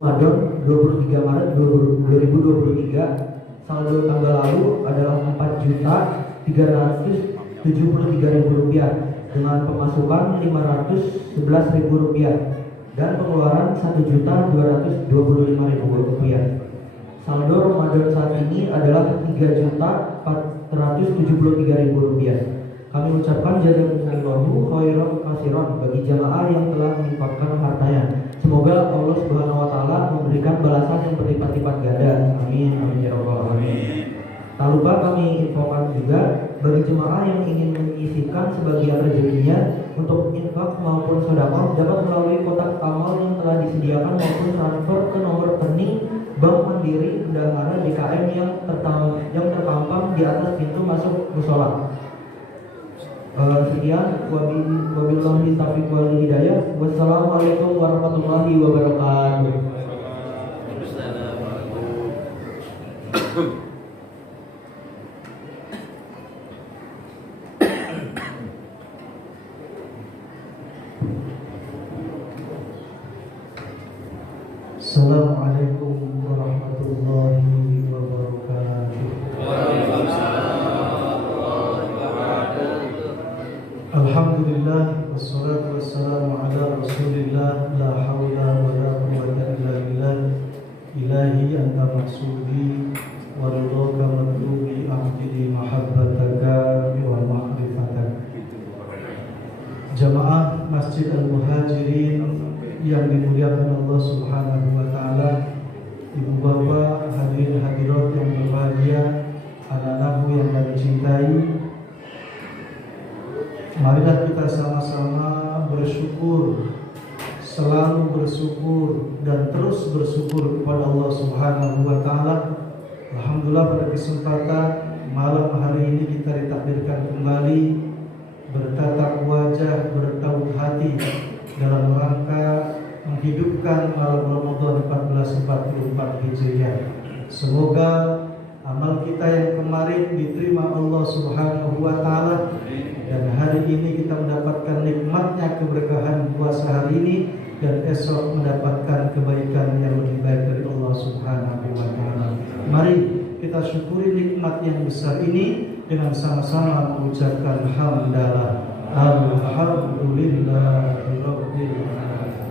Ramadan 23 Maret 2023, saldo tanggal lalu adalah Rp4.373.000 dengan pemasukan Rp511.000 dan pengeluaran Rp1.225.000. Saldo Ramadan saat ini adalah Rp3.473.000. Kami ucapkan jazakumullahu khairan katsiran bagi jamaah yang telah menginfakkan hartanya. Semoga Allah Subhanahu wa taala memberikan balasan yang berlipat-lipat ganda. Amin amin ya rabbal alamin. Tak lupa kami infokan juga bagi jemaah yang ingin menyisihkan sebagian rezekinya untuk infak maupun sedekah dapat melalui kotak amal yang telah disediakan maupun transfer ke nomor rekening Bank Mandiri Bendahara DKM yang terpampang di atas pintu masuk mushola. Sekian, wabillahi taufiq wal hidayah. Wassalamualaikum warahmatullahi wabarakatuh. Assalamualaikum warahmatullahi wabarakatuh. Alhamdulillah wassalatu wassalamu ala Rasulillah la haula wa la quwwata illa billah. Ilahi anta maksudi wa ridhaka matlubi ahdi mahabbataka wa ma'rifataka. Jamaah Masjid Al-Muhajirin yang dimuliakan Allah Subhanahu wa taala, ibu bapak, hadirin hadirat yang berbahagia, anak-anakku yang kami cintai, marilah kita sama-sama bersyukur, selalu bersyukur dan terus bersyukur kepada Allah Subhanahu wa taala. Alhamdulillah, pada kesempatan malam hari ini kita ditakdirkan kembali bertatap wajah, bertaut hati dalam rangka menghidupkan malam Ramadan 1444 Hijriah. Semoga amal kita yang kemarin diterima Allah Subhanahu wa taala, dan hari ini kita mendapatkan nikmatnya keberkahan puasa hari ini, dan esok mendapatkan kebaikan yang lebih baik dari Allah Subhanahu wa taala. Mari kita syukuri nikmat yang besar ini dengan sama-sama mengucapkan hamdalah. Alhamdulillahirabbil alamin.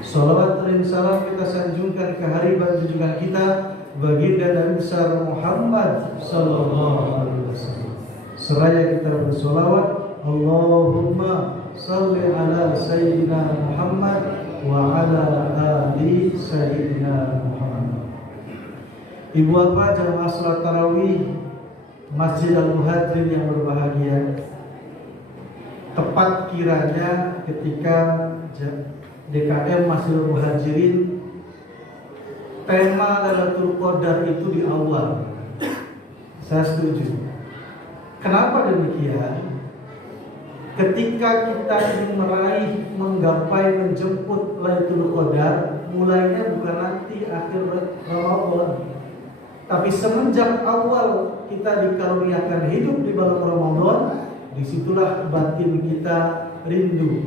Salawat dan salam kita sanjungkan ke hariban junjungan kita baginda Nabi besar Muhammad sallallahu alaihi wasallam. Seraya kita bersolawat, Allahumma salli ala sayyidina Muhammad wa ala ali sayyidina Muhammad. Ibu bapak jamaah salat tarawih Masjid Al-Muhajirin yang berbahagia, tepat kiranya ketika DKM Masjid Al-Muhajirin tema Lailatul Qadar itu di awal, saya setuju. Kenapa demikian? Ketika kita ingin meraih, menggapai, menjemput Lailatul Qadar, mulainya bukan nanti akhir Ramadan, tapi semenjak awal kita dikaruniakan hidup di bulan Ramadan, disitulah batin kita rindu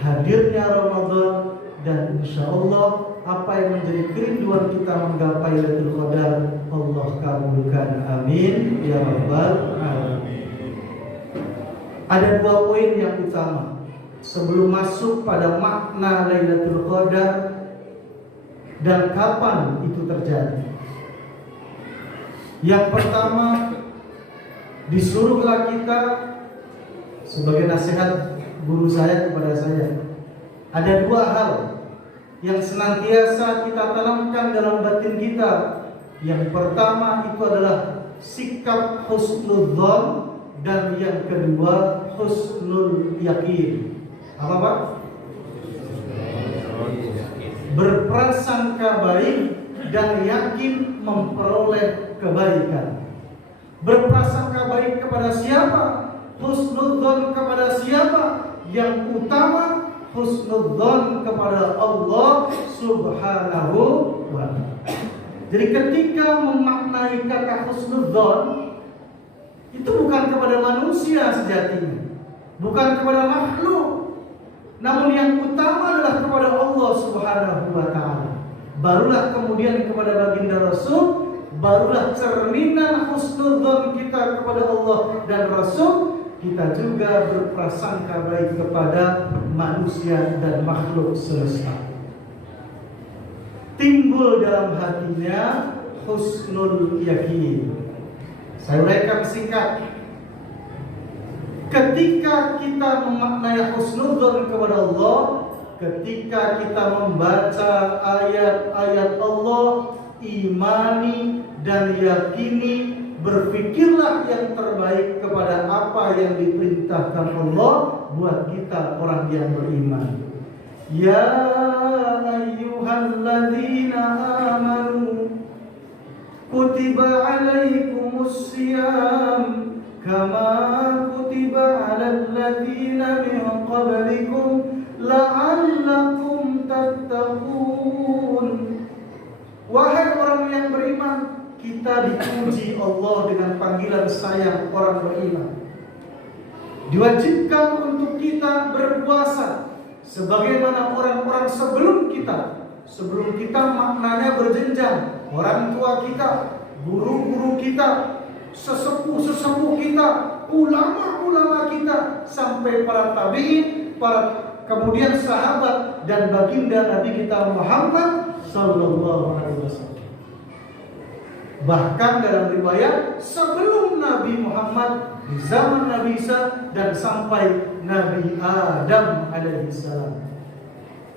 hadirnya Ramadan, dan insya Allah apa yang menjadi kerinduan kita menggapai Lailatul Qadar Allah kabulkan, amin ya rabbal alamin. Ada dua poin yang utama sebelum masuk pada makna Lailatul Qadar dan kapan itu terjadi. Yang pertama, disuruhlah kita, sebagai nasihat guru saya kepada saya, ada dua hal yang senantiasa kita tanamkan dalam batin kita. Yang pertama itu adalah sikap husnudzon, dan yang kedua husnul yakin. Apa Pak? Berprasangka baik dan yakin memperoleh kebaikan. Berprasangka baik kepada siapa? Husnudzon kepada siapa? Yang utama husnudzon kepada Allah Subhanahu wa ta'ala. Jadi ketika memaknai kata husnudzon, itu bukan kepada manusia sejatinya, bukan kepada makhluk, namun yang utama adalah kepada Allah Subhanahu wa ta'ala. barulah kemudian kepada baginda Rasul, barulah cerminan husnudzon kita kepada Allah dan Rasul. Kita juga berprasangka baik kepada manusia dan makhluk semesta. Timbul dalam hatinya husnul yakin. Saya uraikan singkat. Ketika kita memaknai husnudzon kepada Allah, ketika kita membaca ayat-ayat Allah, imani dan yakini, berpikirlah yang terbaik kepada apa yang diperintahkan Allah buat kita orang yang beriman. Ya ayyuhalladzina amanu kutiba alaikumus siyam kama kutiba alal ladzina min qablikum la'allakum tattaqun. Wahai orang yang beriman, kita dipuji Allah dengan panggilan sayang orang beriman. Diwajibkan untuk kita berpuasa sebagaimana orang-orang sebelum kita. Sebelum kita maknanya berjenjang. Orang tua kita, guru-guru kita, sesepuh-sesepuh kita, ulama-ulama kita, sampai para tabi'in, para kemudian sahabat dan baginda Nabi kita Muhammad sallallahu alaihi wasallam. Bahkan dalam riwayat sebelum Nabi Muhammad, di zaman Nabi Isa dan sampai Nabi Adam alaihi salam.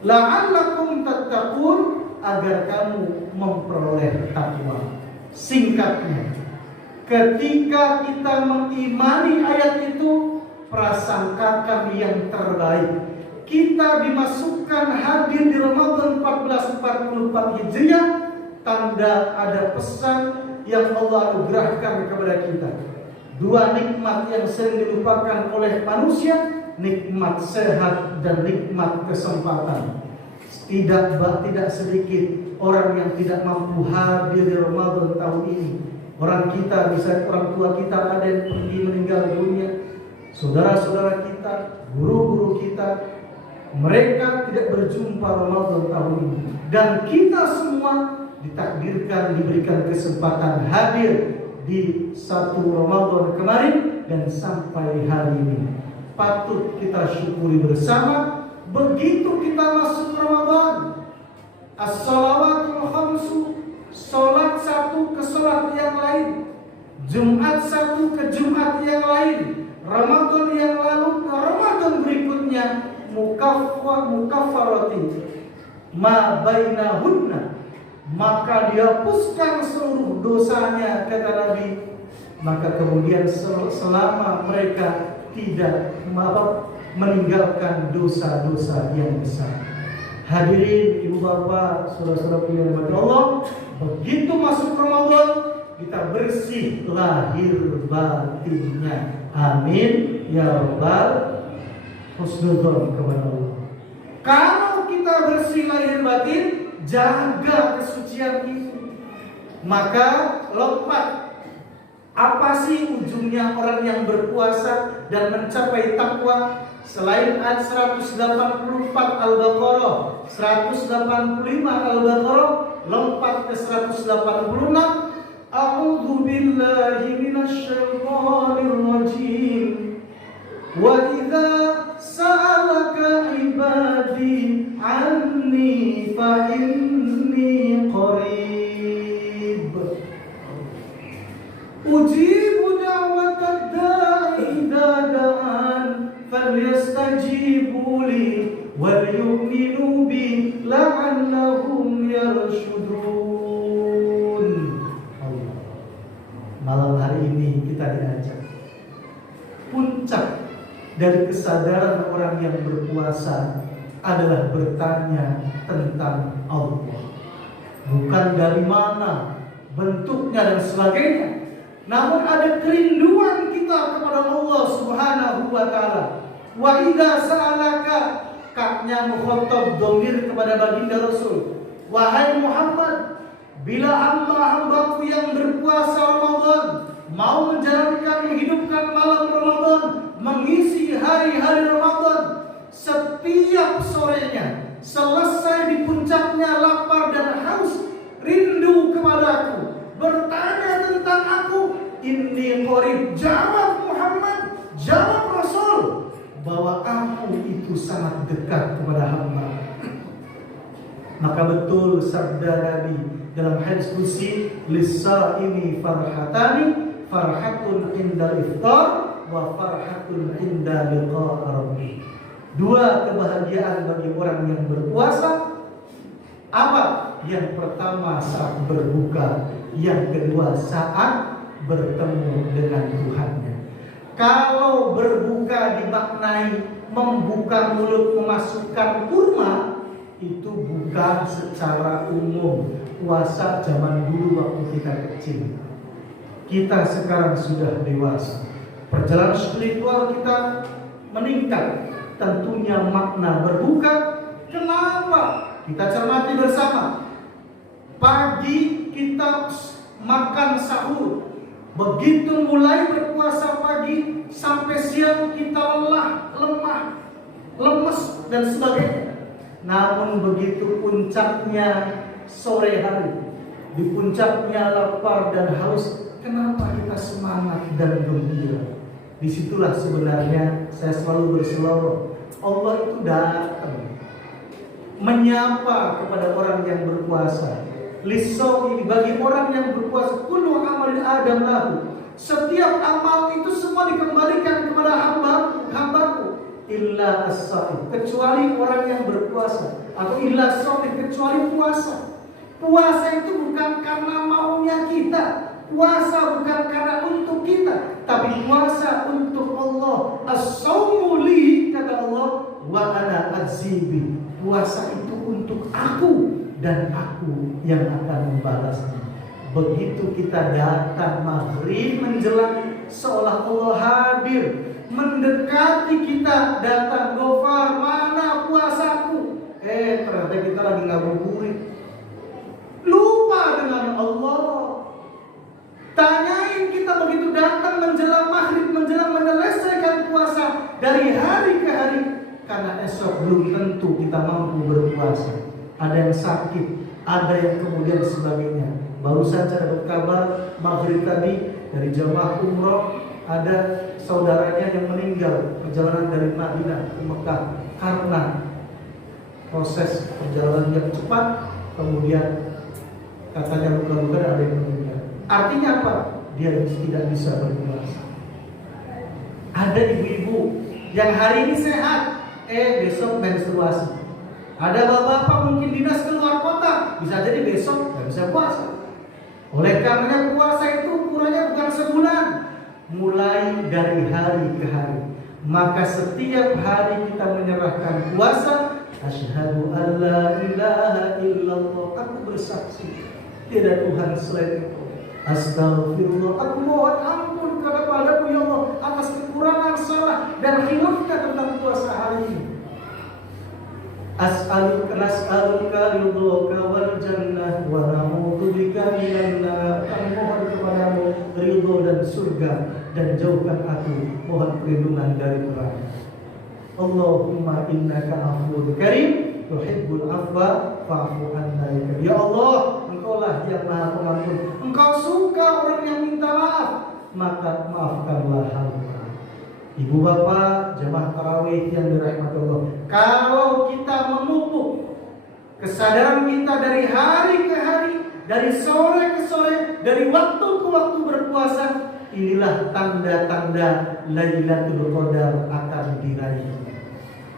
La'allakum tattaqun, agar kamu memperoleh takwa. Singkatnya, ketika kita mengimani ayat itu, prasangkakan yang terbaik. Kita dimasukkan hadir di Ramadan 1444 Hijriah, tanda ada pesan yang Allah anugerahkan kepada kita. Dua nikmat yang sering dilupakan oleh manusia, nikmat sehat dan nikmat kesempatan. Tidak sedikit orang yang tidak mampu hadir di Ramadan tahun ini. Orang kita, misalnya orang tua kita ada yang pergi meninggal dunia, saudara-saudara kita, guru-guru kita, mereka tidak berjumpa Ramadan tahun ini. Dan kita semua ditakdirkan diberikan kesempatan hadir di satu Ramadan kemarin dan sampai hari ini. Patut kita syukuri bersama. Begitu kita masuk Ramadan, as-salawatul khamsu, salat satu ke salat yang lain, Jumat satu ke Jumat yang lain, Ramadan yang lalu ke Ramadan berikutnya, mukaffarati ma bainahunna, maka dihapuskan seluruh dosanya, kata Nabi. Maka kemudian selama mereka tidak meninggalkan dosa-dosa yang besar. Hadirin ibu bapak, saudara-saudara yang dirahmati Allah, begitu masuk Ramadan kita bersih lahir batinnya. Amin ya rabbal husnudzon kepada Allah. Kalau kita bersih lahir batin, jaga kesucian itu, maka lompat. Apa sih ujungnya orang yang berpuasa dan mencapai takwa? Selain ayat 184 Al-Baqarah, 185 Al-Baqarah, lompat ke 186. A'udzu billahi minasyaitonir rajim. Wa idza sa'alaka ibadi anni fa inni qarib. Ujibu da'watad da'i idza da'an falyastajibu li wal yu'minu bi la'allahum yarshudun. Malam hari ini kita diajak, puncak dari kesadaran orang yang berpuasa adalah bertanya tentang Allah. Bukan dari mana bentuknya dan sebagainya, namun ada kerinduan kita kepada Allah Subhanahu wa taala. Wa idza sa'alaka, kaknya mukhatab dhamir kepada baginda Rasul. Wahai Muhammad, bila hamba-hambaku yang berpuasa Ramadan mau menjalankan menghidupkan malam Ramadan, mengisi hari-hari Ramadan, setiap sorenya selesai di puncaknya lapar dan haus, rindu kepadaku, bertanya tentang aku. Inni qarib, jawab Muhammad, jawab Rasul, bahwa aku itu sangat dekat kepada hamba. Maka betul sabda Nabi dalam hadis qudsi, lis-shaimi farhatani, farhatun indal iftar wa farhatun inda liqa rabbi. Dua kebahagiaan bagi orang yang berpuasa. Apa? Yang pertama saat berbuka, yang kedua saat bertemu dengan Tuhannya. Kalau berbuka dimaknai membuka mulut memasukkan kurma, itu bukan secara umum puasa zaman dulu waktu kita kecil. Kita sekarang sudah dewasa, perjalanan spiritual kita meningkat. Tentunya makna berbuka. Kenapa? Kita cermati bersama. Pagi kita makan sahur. Begitu mulai berpuasa pagi sampai siang kita lelah, lemah, lemes dan sebagainya. Namun begitu puncaknya sore hari, di puncaknya lapar dan haus, kenapa kita semangat dan gembira? Disitulah sebenarnya saya selalu berseloroh, Allah itu datang menyapa kepada orang yang berpuasa. Lisau ini bagi orang yang berpuasa, kullu amalin adam lahu. Setiap amal itu semua dikembalikan kepada hambaku. Illa as-shaim, kecuali orang yang berpuasa, atau illa as-shaim, kecuali puasa. Puasa itu bukan karena maunya kita. Puasa bukan karena untuk kita, tapi puasa untuk Allah. As-shaumu li, kata Allah, wa ana azibi. Puasa itu untuk aku dan aku yang akan membalasnya. Begitu kita datang maghrib menjelang, seolah Allah hadir mendekati kita, datang, Gofar, mana puasaku? Ternyata kita lagi ngabuburit, lupa dengan Allah. Tanyain kita begitu datang menjelang maghrib, menjelang menyelesaikan puasa dari hari ke hari, karena esok belum tentu kita mampu berpuasa. Ada yang sakit, ada yang kemudian sebagainya. Baru saja dapat kabar maghrib tadi dari jamaah umroh, ada saudaranya yang meninggal perjalanan dari Madinah ke Mekah karena proses perjalanan yang cepat, kemudian katanya luka-luka ada yang meninggal. Artinya apa? Dia tidak bisa berpuasa. Ada ibu-ibu yang hari ini sehat, besok menstruasi. Ada bapak-bapak mungkin dinas keluar kota, bisa jadi besok nggak bisa puasa. Oleh karenanya puasa itu ukurannya bukan sebulan, mulai dari hari ke hari. Maka setiap hari kita menyerahkan puasa. Asyhadu an la ilaha illallah, aku bersaksi tidak Tuhan selain Engkau. Astagfirullah, aku mohon ampun kepadamu ya Allah atas kekurangan, salah dan khilafnya tentang puasa hari ini. Nas'aluka ridhoka wal jannah wa na'udzubika minan nar. Kami mohon kepadamu ridho dan surga, dan jauhkan aku, mohon perlindungan dari neraka. Allahumma innaka afuwwun karim tuhibbul afwa fa'fu anna. Ya Allah, Engkaulah yang Maha Pengampun. Engkau suka orang yang minta maaf, maka maafkanlah hamba. Ibu bapak jemaah tarawih yang dirahmati Allah, kalau kita memupuk kesadaran kita dari hari ke hari, dari sore ke sore, dari waktu ke waktu berpuasa, inilah tanda-tanda Lailatul Qadar akan diraih.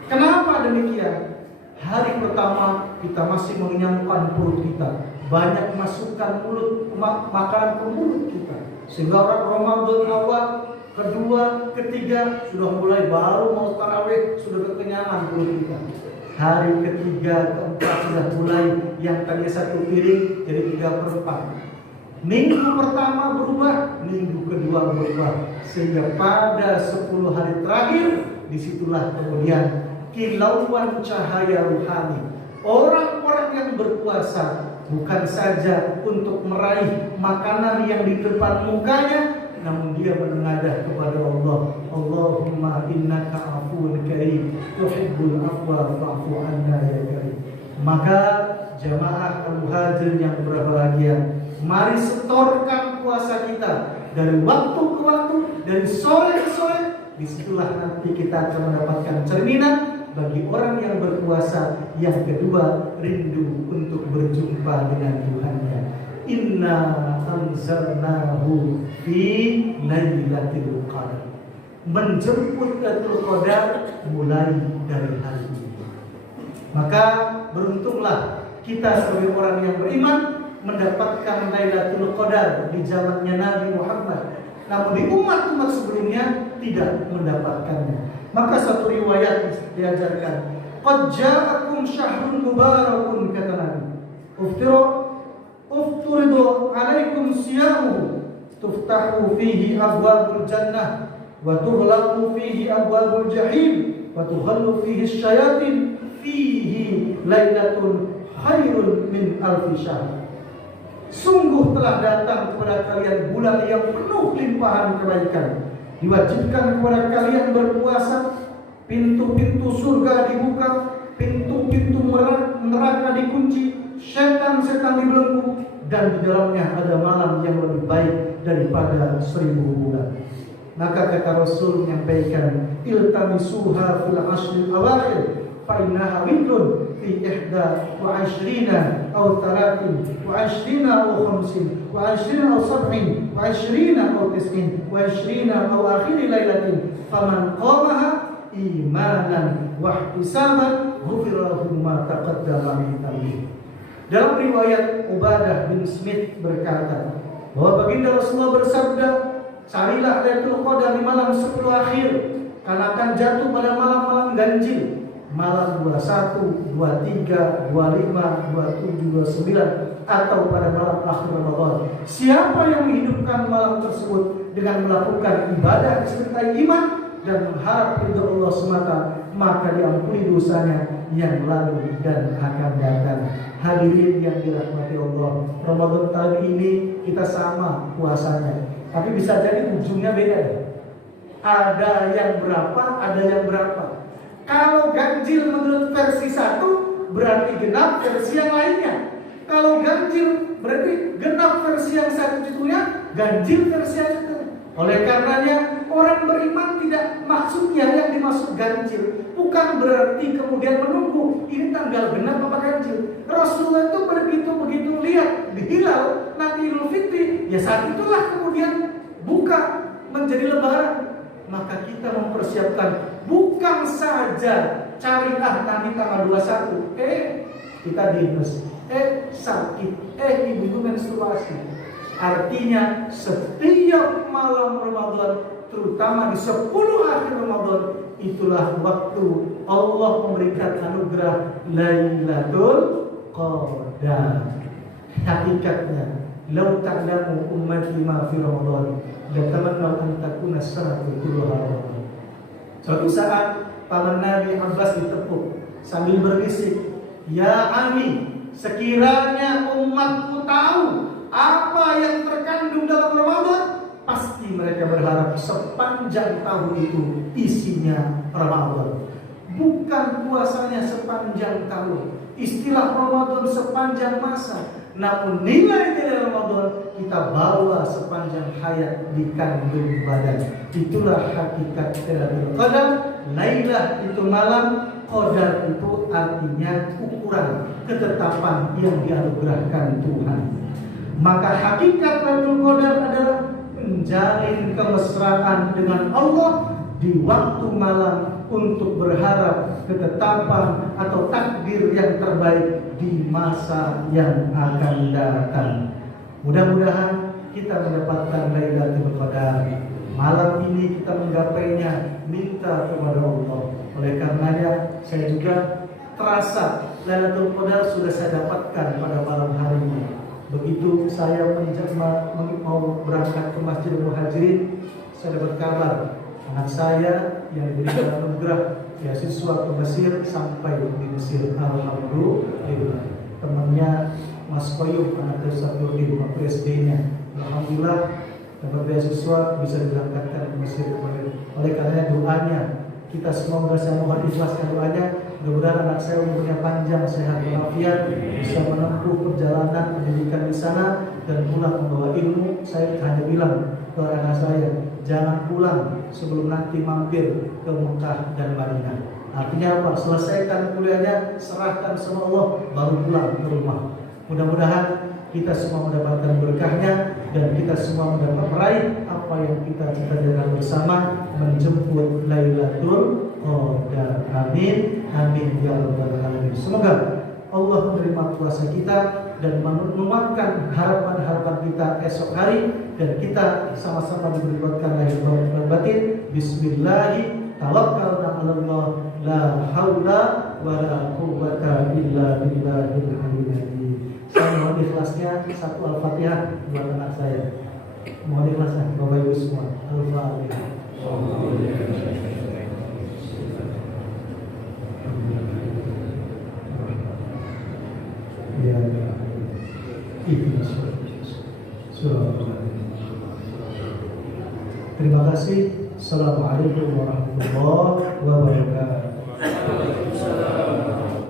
Kenapa demikian? Hari pertama kita masih mengenyangkan perut kita, banyak masukkan makanan ke mulut kita, sehingga orang Ramadan awal, kedua, ketiga sudah mulai, baru mau tarawih sudah kekenyangan perut kita. Hari ketiga, keempat sudah mulai, yang tadinya 1 piring jadi 3/4. Minggu pertama berubah, minggu kedua berubah, sehingga pada 10 hari terakhir disitulah kemudian kilauan cahaya ruhani. Orang-orang yang berpuasa bukan saja untuk meraih makanan yang di depan mukanya, namun dia menengadah kepada Allah. Allahumma innaka afuwun karim tuhibbul afwa fa'fu anna ya karim. Maka jamaah al-muhajirin yang berbahagia, mari setorkan puasa kita dari waktu ke waktu, dari sore ke sore. Disitulah nanti kita akan mendapatkan cerminan bagi orang yang berpuasa. Yang kedua, rindu untuk berjumpa dengan Tuhannya. Inna anzalnahu fi lailatul qadar. Menjemput Lailatul Qadar mulai dari hari ini. Maka beruntunglah kita sebagai orang yang beriman mendapatkan Lailatul Qadar di zamannya Nabi Muhammad. Namun di umat-umat sebelumnya tidak mendapatkannya. Maka satu riwayat diajarkan, qad ja'akum syahrun mubarakun, kata Nabi. Ufturidu alaikum siyamu tuftahu fihi abwabul jannah wa tughlaqu fihi abwabul jahim wa tughallu fihi syayatin fihi lailatun khairun min alfi syahr. Sungguh telah datang kepada kalian bulan yang penuh limpahan kebaikan. Diwajibkan kepada kalian berpuasa, pintu-pintu surga dibuka, pintu-pintu neraka dikunci, setan-setan dibelenggu, dan di dalamnya ada malam yang lebih baik daripada 1000 bulan. Maka kata Rasul menyampaikan, iltamisuha fil ashril awakhir fa innaha witrun fi ihda wa ashrina aw taratin wa ashrina aw khamsin wa ashrina aw sab'in wa ashrina aw tis'in wa ashrina aw akhiri lailatin faman qamaha imanan wa ihtisaban ghufira lahu ma taqaddama min dhanbihi. Dalam riwayat Ubadah bin Smith berkata bahwa baginda Rasulullah bersabda, carilah Lailatul Qadar di malam 10 akhir, karena akan jatuh pada malam-malam ganjil. Malam 21, 23, 25, 27, 29, atau pada malam akhir Ramadan. Siapa yang menghidupkan malam tersebut dengan melakukan ibadah disertai iman dan mengharap ridho Allah semata, maka diampuni dosanya yang lalu dan akan datang. Hadirin yang dirahmati Allah, Ramadan tahun ini kita sama puasanya, tapi bisa jadi ujungnya beda. Ada yang berapa, ada yang berapa. Kalau ganjil menurut versi 1 berarti genap versi yang lainnya. Kalau ganjil berarti genap versi yang satunya, ganjil versi yang satu. Oleh karenanya orang beriman tidak, maksudnya yang dimaksud ganjil bukan berarti kemudian menunggu ini tanggal genap apa ganjil. Rasulullah itu begitu lihat di hilal nanti Idul Fitri, ya saat itulah kemudian buka menjadi lebaran. Maka kita mempersiapkan, bukan saja cari nanti tanggal 21 kita dinas, sakit, ibu menstruasi. Artinya setiap malam Ramadan, terutama di 10 akhir Ramadan, itulah waktu Allah memberikan anugerah Lailatul Qadar. Hakikatnya, lau ta'lamu ummati ma fi Ramadan latamannaw an takuna sanatu kulluha Ramadan. Suatu saat paman Nabi Abbas ditepuk sambil berbisik, ya Ami, sekiranya umatku tahu apa yang terkandung dalam Ramadan, pasti mereka berharap sepanjang tahun itu isinya Ramadan. Bukan puasanya sepanjang tahun, istilah Ramadan sepanjang masa, namun nilai-nilai Ramadan kita bawa sepanjang hayat di kandung badan. Itulah hakikat Lailatul Qadar. Lailah itu malam, Qadar itu artinya ukuran ketetapan yang dianugerahkan Tuhan. Maka hakikat Lailatul Qadar adalah menjalin kemesraan dengan Allah di waktu malam untuk berharap ketetapan atau takdir yang terbaik di masa yang akan datang. Mudah-mudahan kita mendapatkan Lailatul Qadar. Malam ini kita menggapainya, minta kepada Allah. Oleh karenanya saya juga terasa Lailatul Qadar sudah saya dapatkan pada malam hari ini. Begitu saya mau berangkat ke Masjidil Muhajirin, saya dapat kabar anak saya yang diberikan anugerah beasiswa ke Mesir sampai di Mesir. Alhamdulillah. Temannya Mas Koyuh, anak Safruddin, Pak Presdennya. Alhamdulillah dapat beasiswa bisa diberangkatkan ke Mesir kemarin. Oleh karena doanya kita semua saya mohon ikhlaskan doanya. Mudah-mudahan anak saya umurnya panjang, sehat walafiat, bisa menempuh perjalanan pendidikan di sana dan pulang membawa ilmu. Saya hanya bilang ke anak saya, jangan pulang sebelum nanti mampir ke Mekah dan Madinah. Artinya apa? Selesaikan kuliahnya, serahkan sama Allah, baru pulang ke rumah. Mudah-mudahan kita semua mendapatkan berkahnya dan kita semua mendapat meraih apa yang kita cita-citakan bersama, menjemput Lailatul Qadar. Amin, amin ya rabbal alamin. Semoga Allah menerima puasa kita dan menguatkan harapan-harapan kita esok hari, dan kita sama-sama diberikan lahir dan batin. Bismillahirrahmanirrahim. Tawakkalna 'alallah, la haula wa la quwwata illa billahil aliyyil azim. Saya mohon ikhlasnya satu Al-Fatihah buat anak saya. Mohon ikhlasnya Bapak Ibu semua. Al-Fatihah. Ya, terima kasih. Assalamualaikum warahmatullahi wabarakatuh.